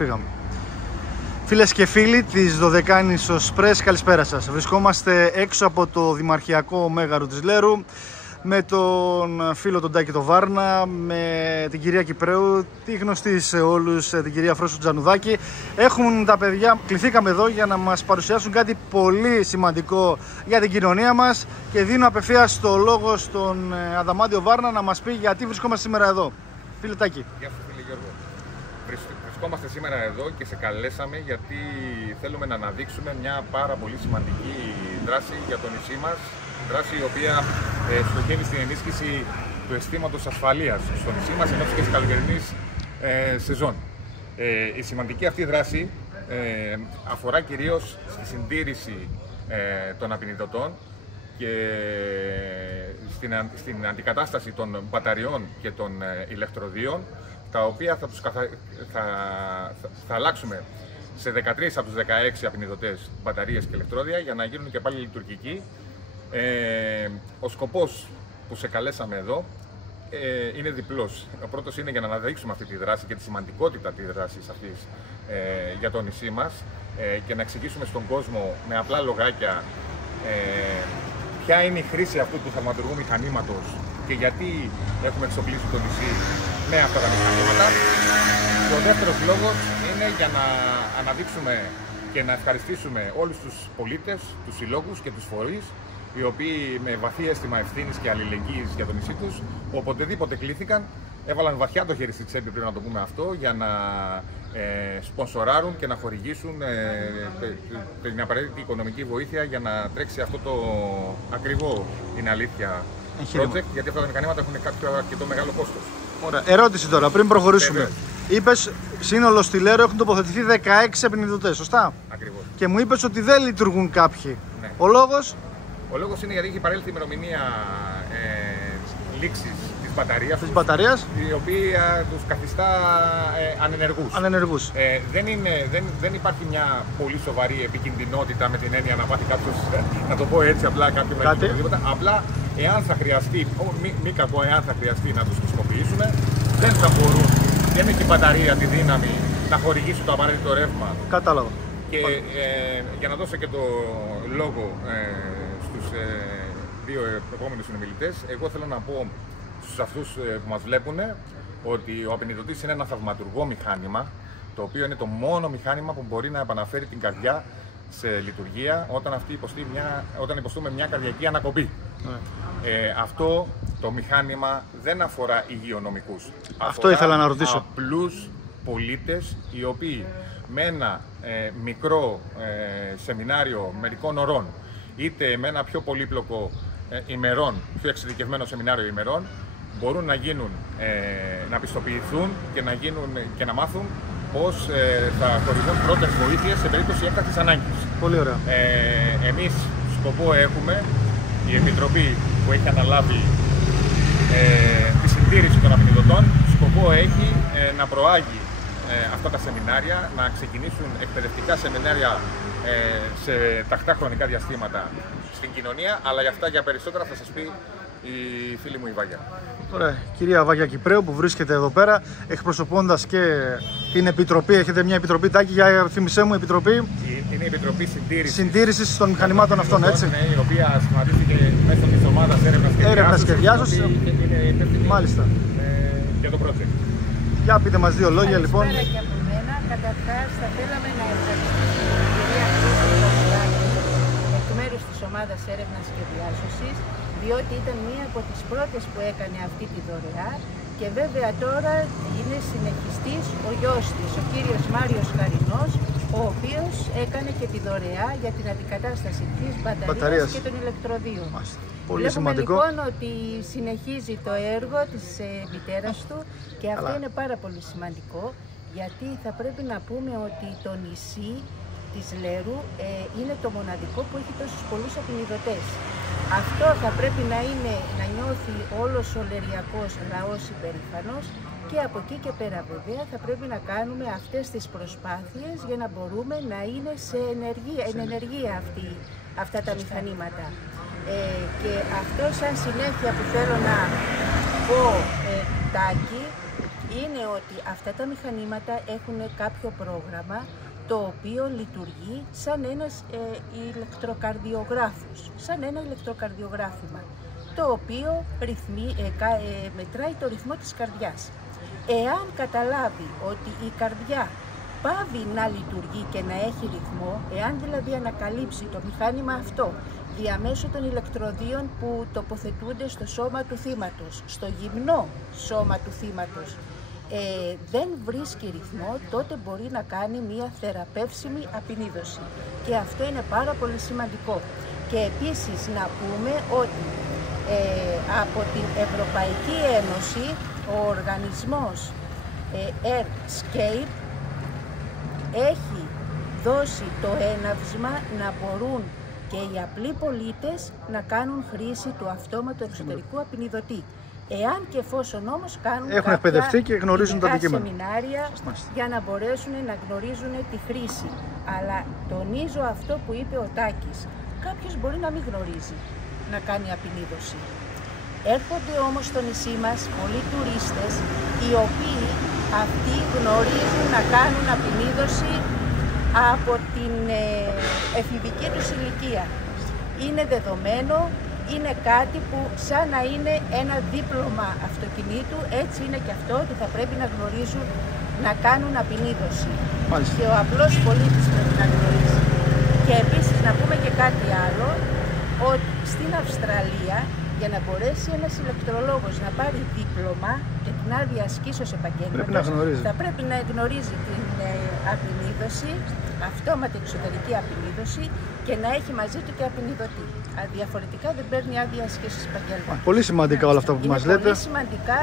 φύγαμε. Φίλες και φίλοι της Δωδεκάνησος Press, καλησπέρα σας. Βρισκόμαστε έξω από το Δημαρχιακό Μέγαρο της Λέρου με τον φίλο τον Τάκη το Βάρνα, με την κυρία Κυπρέου, τη γνωστή σε όλους, την κυρία Φρόσου Τζανουδάκη. Έχουν τα παιδιά, κληθήκαμε εδώ για να μας παρουσιάσουν κάτι πολύ σημαντικό για την κοινωνία μας και δίνω απευθείας το λόγο στον Αδαμάντιο Βάρνα να μας πει γιατί βρισκόμαστε σήμερα εδώ. Φίλε Τάκη. Γεια σου φίλε Γιώργο. Βρισκόμαστε σήμερα εδώ και σε καλέσαμε γιατί θέλουμε να αναδείξουμε μια πάρα πολύ σημαντική δράση για το νησί μας. Δράση η οποία στοχεύει στην ενίσχυση του αισθήματος ασφαλείας στο νησί μας ενώ και της καλοκαιρινής σεζόν. Η σημαντική αυτή δράση αφορά κυρίως στη συντήρηση των απεινιδωτών και στην αντικατάσταση των μπαταριών και των ηλεκτροδίων, τα οποία θα αλλάξουμε σε 13 από τους 16 απεινιδωτές μπαταρίες και ηλεκτρόδια για να γίνουν και πάλι λειτουργικοί. Ο σκοπός που σε καλέσαμε εδώ είναι διπλός. Ο πρώτος είναι για να αναδείξουμε αυτή τη δράση και τη σημαντικότητα της δράσης αυτής για το νησί μας και να εξηγήσουμε στον κόσμο με απλά λογάκια ποια είναι η χρήση αυτού του θαυματουργού μηχανήματος και γιατί έχουμε εξοπλίσει το νησί με αυτά τα μηχανήματα. Και ο δεύτερος λόγος είναι για να αναδείξουμε και να ευχαριστήσουμε όλους τους πολίτες, τους συλλόγους και τους φορείς οι οποίοι με βαθύ αίσθημα ευθύνης και αλληλεγγύης για το νησί τους, οποτεδήποτε κλήθηκαν, έβαλαν βαθιά το χέρι στη τσέπη, πρέπει να το πούμε αυτό, για να σπονσοράρουν και να χορηγήσουν την απαραίτητη οικονομική βοήθεια για να τρέξει αυτό το ακριβό, είναι αλήθεια, project, γιατί αυτά τα μηχανήματα έχουν κάποιο αρκετό μεγάλο κόστος. Ωραία. Ερώτηση τώρα, πριν προχωρήσουμε. Είπες, σύνολο στη Λέρο έχουν τοποθετηθεί 16 απεινιδωτές, σωστά? Ακριβώς. Και μου είπες ότι δεν λειτουργούν κάποιοι. Ναι. Ο λόγος? Ο λόγος είναι γιατί έχει παρέλθει η ημερομηνία λήξης της μπαταρίας, η οποία τους καθιστά ανενεργούς. Δεν υπάρχει μια πολύ σοβαρή επικινδυνότητα με την έννοια να πάθει κάποιος, να το πω έτσι απλά, κάποιο οτιδήποτε. Απλά, εάν θα χρειαστεί, μη κακό, εάν θα χρειαστεί να τους χρησιμοποιήσουμε, δεν θα μπορούν, δεν έχει η μπαταρία τη δύναμη να χορηγήσει το απαραίτητο ρεύμα. Κατάλαβα. Και για να δώσω και το λόγο στους δύο επόμενους συνομιλητές, εγώ θέλω να πω στους αυτούς που μας βλέπουν ότι ο απεινιδωτής είναι ένα θαυματουργό μηχάνημα, το οποίο είναι το μόνο μηχάνημα που μπορεί να επαναφέρει την καρδιά σε λειτουργία όταν υποστούμε μια καρδιακή ανακοπή. Αυτό το μηχάνημα δεν αφορά υγειονομικούς. Αυτό ήθελα να ρωτήσω. Απλούς πολίτες οι οποίοι με ένα μικρό σεμινάριο μερικών ωρών είτε με ένα πιο πολύπλοκο ημερών, πιο εξειδικευμένο σεμινάριο ημερών, μπορούν να πιστοποιηθούν και να μάθουν πώς θα χορηγούν πρώτες βοήθειες σε περίπτωση έκτακτης ανάγκης. Πολύ ωραία. Εμείς σκοπό έχουμε, η Επιτροπή που έχει αναλάβει τη συντήρηση των απεινιδωτών, σκοπό έχει να προάγει αυτά τα σεμινάρια, να ξεκινήσουν εκπαιδευτικά σεμινάρια σε τακτά χρονικά διαστήματα στην κοινωνία, αλλά για αυτά για περισσότερα θα σας πει η φίλη μου η Βάγια. Ωραία. Κυρία Βάγια Κυπρέου που βρίσκεται εδώ πέρα, εκπροσωπώντας και την Επιτροπή, έχετε μια Επιτροπή, Τάκη, για θύμισέ μου, Επιτροπή. Είναι η Επιτροπή Συντήρησης των μηχανημάτων αυτών, έτσι. Ναι, η οποία σχηματίστηκε μέσω της ομάδας έρευνας και διάσωσης. Είναι υπεύθυνη μάλιστα για το project. Για πείτε μας δύο λόγια λοιπόν. Καλησπέρα και από μένα. Καταρχάς θα θέλαμε να ευχαριστήσουμε την κυρία Χρήση εκ μέρους της ομάδας έρευνας και διάσωσης, διότι ήταν μία από τις πρώτες που έκανε αυτή τη δωρεά και βέβαια τώρα είναι συνεχιστής ο γιος της, ο κύριος Μάριος Χαρινός, ο οποίος έκανε και τη δωρεά για την αντικατάσταση της μπαταρίας και των ηλεκτροδίων. Πολύ Βλέπουμε σημαντικό. λοιπόν ότι συνεχίζει το έργο της μητέρας του και αυτό είναι πάρα πολύ σημαντικό, γιατί θα πρέπει να πούμε ότι το νησί της Λέρου είναι το μοναδικό που έχει τόσους πολλούς απεινιδωτές. Αυτό θα πρέπει να νιώθει όλος ο λεριακός λαός υπερήφανος και από εκεί και πέρα βέβαια θα πρέπει να κάνουμε αυτές τις προσπάθειες για να μπορούμε να είναι εν ενεργεία αυτά τα μηχανήματα. Και αυτό σαν συνέχεια που θέλω να πω, Τάκη, είναι ότι αυτά τα μηχανήματα έχουν κάποιο πρόγραμμα το οποίο λειτουργεί σαν ένας ηλεκτροκαρδιογράφος, σαν ένα ηλεκτροκαρδιογράφημα, το οποίο μετράει το ρυθμό της καρδιάς. Εάν καταλάβει ότι η καρδιά πάβει να λειτουργεί και να έχει ρυθμό, εάν δηλαδή ανακαλύψει το μηχάνημα αυτό διαμέσου των ηλεκτροδίων που τοποθετούνται στο σώμα του θύματος, στο γυμνό σώμα του θύματος, δεν βρίσκει ρυθμό, τότε μπορεί να κάνει μια θεραπεύσιμη απεινίδωση. Και αυτό είναι πάρα πολύ σημαντικό. Και επίσης να πούμε ότι από την Ευρωπαϊκή Ένωση ο οργανισμός AirScape έχει δώσει το έναυσμα να μπορούν και οι απλοί πολίτες να κάνουν χρήση του αυτόματου εξωτερικού απεινιδωτή. Εάν και εφόσον όμως κάνουν έχουν εκπαιδευτεί και γνωρίζουν τα αντικείμενα. Σεμινάρια για να μπορέσουν να γνωρίζουν τη χρήση. Αλλά τονίζω αυτό που είπε ο Τάκης. Κάποιος μπορεί να μην γνωρίζει να κάνει απεινίδωση. Έρχονται όμως στο νησί μας πολλοί τουρίστες οι οποίοι αυτοί γνωρίζουν να κάνουν απεινίδωση από την εφηβική τους ηλικία. Είναι δεδομένο, είναι κάτι που σαν να είναι ένα δίπλωμα αυτοκινήτου, έτσι είναι και αυτό, ότι θα πρέπει να γνωρίζουν να κάνουν απεινίδωση. Μάλιστα. Και ο απλός πολίτης πρέπει να γνωρίζει. Και επίσης να πούμε και κάτι άλλο, ότι στην Αυστραλία για να μπορέσει ένας ηλεκτρολόγος να πάρει δίπλωμα και την άδεια ασκήσεως επαγγέλματος, θα πρέπει να γνωρίζει την απεινίδωση, αυτόματη εξωτερική απεινίδωση και να έχει μαζί του και απεινιδωτή. Διαφορετικά δεν παίρνει άδεια ασκήσεως επαγγέλματος. Πολύ σημαντικά όλα αυτά που μας λέτε. Πολύ σημαντικά,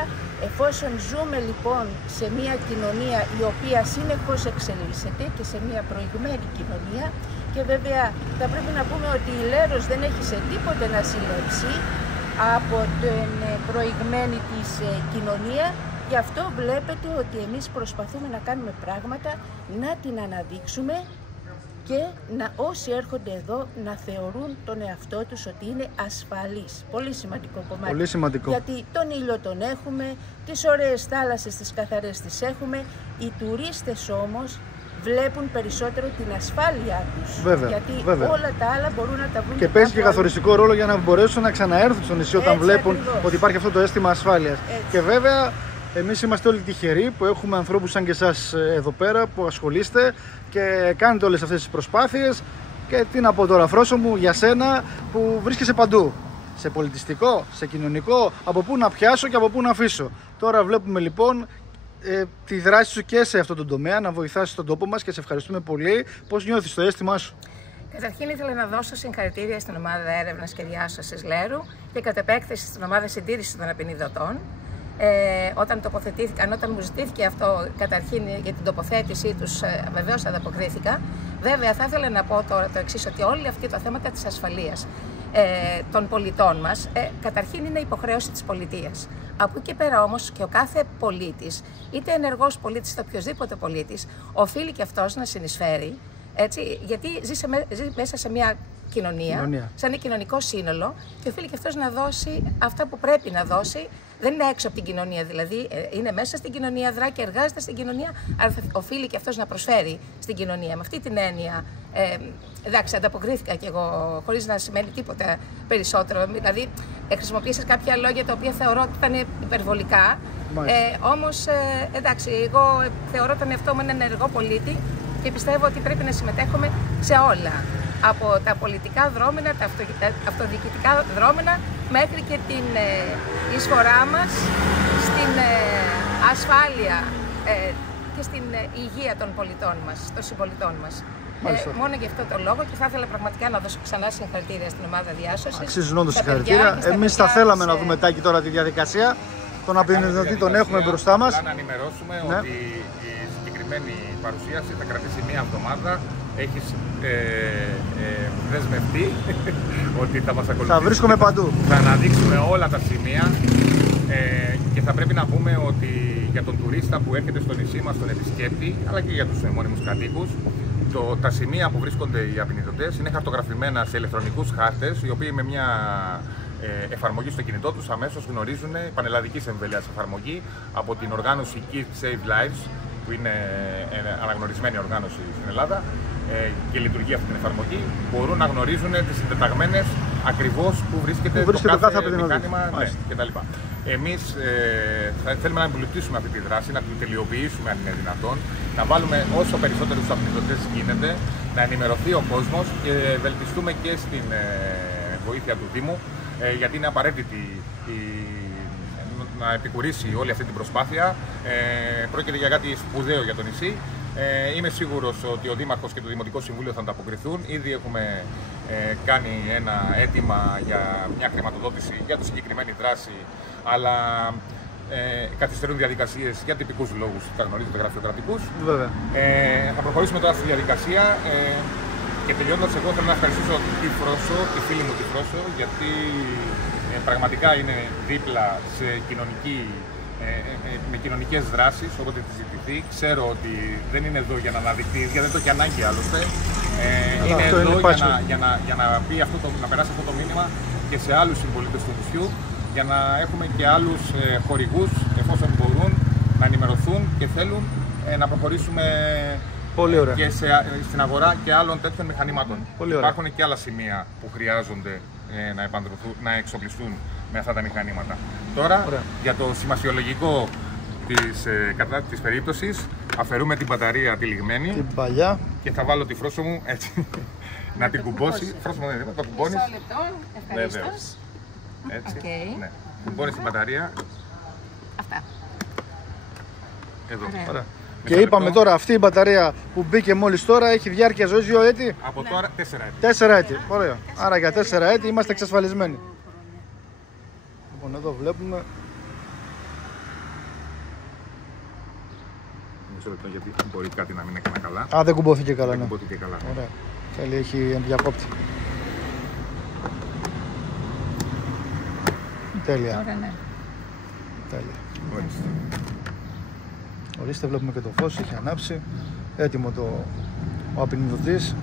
εφόσον ζούμε λοιπόν σε μια κοινωνία η οποία συνεχώς εξελίσσεται και σε μια προηγμένη κοινωνία, και βέβαια θα πρέπει να πούμε ότι η Λέρος δεν έχει σε τίποτε να συλλέξει από την προηγμένη της κοινωνία. Γι' αυτό βλέπετε ότι εμείς προσπαθούμε να κάνουμε πράγματα, να την αναδείξουμε και όσοι έρχονται εδώ να θεωρούν τον εαυτό τους ότι είναι ασφαλής. Πολύ σημαντικό κομμάτι. Πολύ σημαντικό. Γιατί τον ήλιο τον έχουμε, τις ωραίες θάλασσες, τις καθαρές τις έχουμε. Οι τουρίστες όμως βλέπουν περισσότερο την ασφάλειά τους. Βέβαια, γιατί βέβαια. όλα τα άλλα μπορούν να τα βρουν. Και παίζει και καθοριστικό ρόλο για να μπορέσουν να ξαναέρθουν στο νησί όταν βλέπουν ακριβώς ότι υπάρχει αυτό το αίσθημα ασφάλειας. Και βέβαια, εμείς είμαστε όλοι τυχεροί που έχουμε ανθρώπους σαν και εσάς εδώ πέρα που ασχολείστε και κάνετε όλες αυτές τις προσπάθειες. Και τι να πω τώρα, Φρόσο μου, για σένα που βρίσκεσαι παντού. Σε πολιτιστικό, σε κοινωνικό, από πού να πιάσω και από πού να αφήσω. Τώρα βλέπουμε λοιπόν τη δράση σου και σε αυτό το τομέα, να βοηθάς τον τόπο μας και σε ευχαριστούμε πολύ. Πώς νιώθεις το αίσθημά σου? Καταρχήν ήθελα να δώσω συγχαρητήρια στην ομάδα έρευνας και διάσωσης Λέρου και κατ' επέκταση στην ομάδα συντήρησης των απεινιδωτών. Όταν μου ζητήθηκε αυτό καταρχήν για την τοποθέτησή τους, βεβαίως ανταποκρίθηκα. Βέβαια, θα ήθελα να πω τώρα το εξής, ότι όλοι αυτοί τα θέματα της ασφαλείας των πολιτών μας, καταρχήν είναι υποχρέωση της πολιτείας. Από εκεί και πέρα όμως και ο κάθε πολίτης, είτε ενεργός πολίτης είτε οποιοδήποτε πολίτης, οφείλει και αυτός να συνεισφέρει, έτσι, γιατί ζει μέσα σε μια κοινωνία, σαν ένα κοινωνικό σύνολο και οφείλει και αυτός να δώσει αυτά που πρέπει να δώσει. Δεν είναι έξω από την κοινωνία, δηλαδή είναι μέσα στην κοινωνία, δρά και εργάζεται στην κοινωνία, αλλά οφείλει και αυτός να προσφέρει στην κοινωνία. Με αυτή την έννοια, εντάξει, ανταποκρίθηκα κι εγώ, χωρίς να σημαίνει τίποτα περισσότερο. Δηλαδή, χρησιμοποίησες κάποια λόγια τα οποία θεωρώ ότι ήταν υπερβολικά. Όμως, εντάξει, εγώ θεωρώ τον εαυτό μου έναν ενεργό πολίτη και πιστεύω ότι πρέπει να συμμετέχουμε σε όλα. Από τα πολιτικά δρόμενα, τα αυτοδιοικητικά δρόμενα, μέχρι και την εισφορά μας στην ασφάλεια και στην υγεία των πολιτών μας, των συμπολιτών μας. Μόνο γι' αυτό το λόγο και θα ήθελα πραγματικά να δώσω ξανά συγχαρητήρια στην ομάδα διάσωσης. Αξίζουν όντως συγχαρητήρια. Εμείς θα θέλαμε να δούμε Τάκη τώρα τη διαδικασία. Τον απεινιδωτή τον έχουμε μπροστά μας. Να ενημερώσουμε ότι η συγκεκριμένη παρουσίαση θα κρατήσει μία εβδομάδα. Έχεις δεσμευτεί ότι θα μας ακολουθήσει. Θα βρίσκομαι παντού. Θα αναδείξουμε όλα τα σημεία και θα πρέπει να πούμε ότι για τον τουρίστα που έρχεται στο νησί μας, τον επισκέπτη, αλλά και για τους μόνιμους κατοίκους, τα σημεία που βρίσκονται οι απεινιδωτές είναι χαρτογραφημένα σε ηλεκτρονικούς χάρτες, οι οποίοι με μια εφαρμογή στο κινητό τους, αμέσως γνωρίζουν πανελλαδικής εμβέλειας εφαρμογή από την οργάνωση Kids Save Lives, που είναι αναγνωρισμένη οργάνωση στην Ελλάδα και λειτουργεί αυτή την εφαρμογή. Μπορούν να γνωρίζουν τις συντεταγμένες ακριβώς που βρίσκεται το κάθε μηχάνημα κτλ. Εμείς θέλουμε να εμπλουτίσουμε αυτή τη δράση, να την τελειοποιήσουμε αν είναι δυνατόν, να βάλουμε όσο περισσότερους απνιδωτές γίνεται, να ενημερωθεί ο κόσμος και ευελπιστούμε και στην βοήθεια του Δήμου, γιατί είναι απαραίτητη να επικουρήσει όλη αυτή την προσπάθεια. Πρόκειται για κάτι σπουδαίο για το νησί. Είμαι σίγουρος ότι ο Δήμαρχος και το Δημοτικό Συμβούλιο θα ανταποκριθούν. Ήδη έχουμε κάνει ένα αίτημα για μια χρηματοδότηση για τη συγκεκριμένη δράση, αλλά καθυστερούν διαδικασίες για τυπικούς λόγους, τα γνωρίζετε, γραφειοκρατικούς. Θα προχωρήσουμε τώρα στη διαδικασία. Και τελειώντας, εγώ θέλω να ευχαριστήσω τη Φρόσο, τη φίλη μου τη Φρόσο, γιατί πραγματικά είναι δίπλα με κοινωνικές δράσεις όποτε τη ζητηθεί. Ξέρω ότι δεν είναι εδώ για να αναδειχθεί, γιατί δεν το έχει ανάγκη άλλωστε. Είναι εδώ για να πει να περάσει αυτό το μήνυμα και σε άλλους συμπολίτες του νησιού, για να έχουμε και άλλους χορηγούς, εφόσον μπορούν, να ενημερωθούν και θέλουν να προχωρήσουμε και στην αγορά και άλλων τέτοιων μηχανημάτων. Υπάρχουν και άλλα σημεία που χρειάζονται να εξοπλιστούν με αυτά τα μηχανήματα. Τώρα, για το σημασιολογικό της περίπτωσης, αφαιρούμε την μπαταρία τη λιγμένη, την παλιά, και θα βάλω τη Φρόσο μου έτσι να την κουμπώσει. Φρόσο μου, το κουμπώνεις. Μισό λεπτό, ευχαριστώ. Έτσι, ναι. Κουμπώνεις την μπαταρία. Αυτά. Εδώ. Ωραία. Και είπαμε τώρα, αυτή η μπαταρία που μπήκε μόλις τώρα έχει διάρκεια ζωής 2 έτη. Από τώρα 4 έτη. 4 έτη. Ωραία. Άρα για 4 έτη είμαστε εξασφαλισμένοι. Λοιπόν, εδώ βλέπουμε. Μισό λεπτό, γιατί μπορεί κάτι να μην έκανε καλά. Α, δεν κουμπώθηκε καλά. Δεν κουμπώθηκε καλά. Ωραία. Θέλει, έχει διακόπτη. Τέλεια. Ωραία, ναι. Τέλεια. Ορίστε, βλέπουμε και το φως, έχει ανάψει. Έτοιμο ο απεινιδωτής.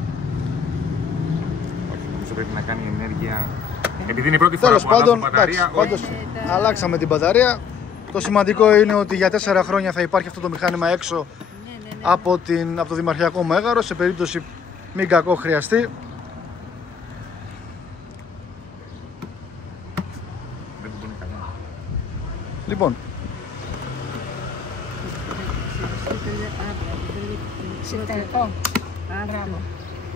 Όχι, νομίζω πρέπει να κάνει ενέργεια. Επειδή είναι η πρώτη φορά που αλλάζουμε μπαταρία. Πάντως, αλλάξαμε την μπαταρία. Το σημαντικό είναι ότι για 4 χρόνια θα υπάρχει αυτό το μηχάνημα έξω από το Δημαρχιακό Μέγαρο, σε περίπτωση μην κακό χρειαστεί. Δεν μπορεί κανένα. Λοιπόν, Συμμετοχικό. Μπράβο.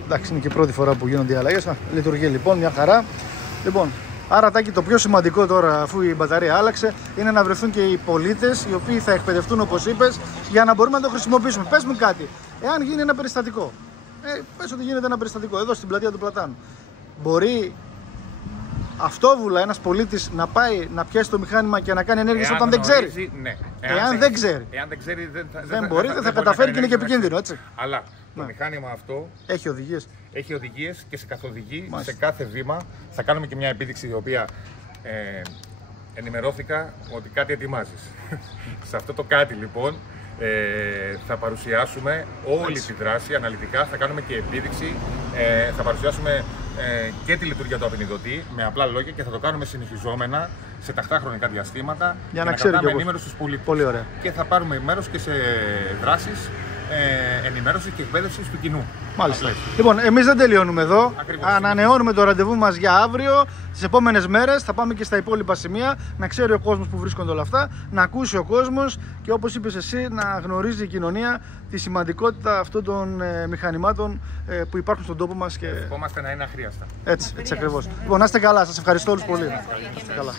εντάξει, είναι και η πρώτη φορά που γίνονται οι αλλαγές. Λειτουργεί λοιπόν, μια χαρά. Λοιπόν, άρα Τάκη, το πιο σημαντικό τώρα, αφού η μπαταρία άλλαξε, είναι να βρεθούν και οι πολίτες οι οποίοι θα εκπαιδευτούν, όπως είπες, για να μπορούμε να το χρησιμοποιήσουμε. Πες μου κάτι, εάν γίνει ένα περιστατικό, πες ότι γίνεται ένα περιστατικό εδώ στην πλατεία του Πλατάνου, μπορεί αυτόβουλα ένας πολίτης να πάει να πιάσει το μηχάνημα και να κάνει ενέργειες όταν δεν ξέρει? Ναι. Εάν δεν ξέρει. Δεν μπορεί, δεν θα καταφέρει και είναι και επικίνδυνο, έτσι. Αλλά το μηχάνημα αυτό έχει οδηγίες. Έχει οδηγίες και σε καθοδηγεί σε κάθε βήμα. Θα κάνουμε και μια επίδειξη η οποία ενημερώθηκα ότι κάτι ετοιμάζεις. Σε αυτό το κάτι λοιπόν θα παρουσιάσουμε όλη τη δράση αναλυτικά, θα κάνουμε και επίδειξη, θα παρουσιάσουμε και τη λειτουργία του απεινιδωτή με απλά λόγια και θα το κάνουμε συνεχιζόμενα σε τακτά χρονικά διαστήματα για να κρατάμε ενήμερους στους πολίτες. Πολύ ωραία. Και θα πάρουμε μέρος και σε δράσεις ενημέρωσης και εκπαίδευσης του κοινού. Μάλιστα. Λοιπόν, εμείς δεν τελειώνουμε εδώ. Ακριβώς. Ανανεώνουμε το ραντεβού μας για αύριο. Τις επόμενες μέρες θα πάμε και στα υπόλοιπα σημεία, να ξέρει ο κόσμος που βρίσκονται όλα αυτά, να ακούσει ο κόσμος και όπως είπες εσύ, να γνωρίζει η κοινωνία τη σημαντικότητα αυτών των μηχανημάτων που υπάρχουν στον τόπο μας. Και ευχόμαστε να είναι αχρίαστα. Έτσι ακριβώς. Λοιπόν, να είστε καλά. Σας ευχαριστώ όλους πολύ. Να είστε καλά.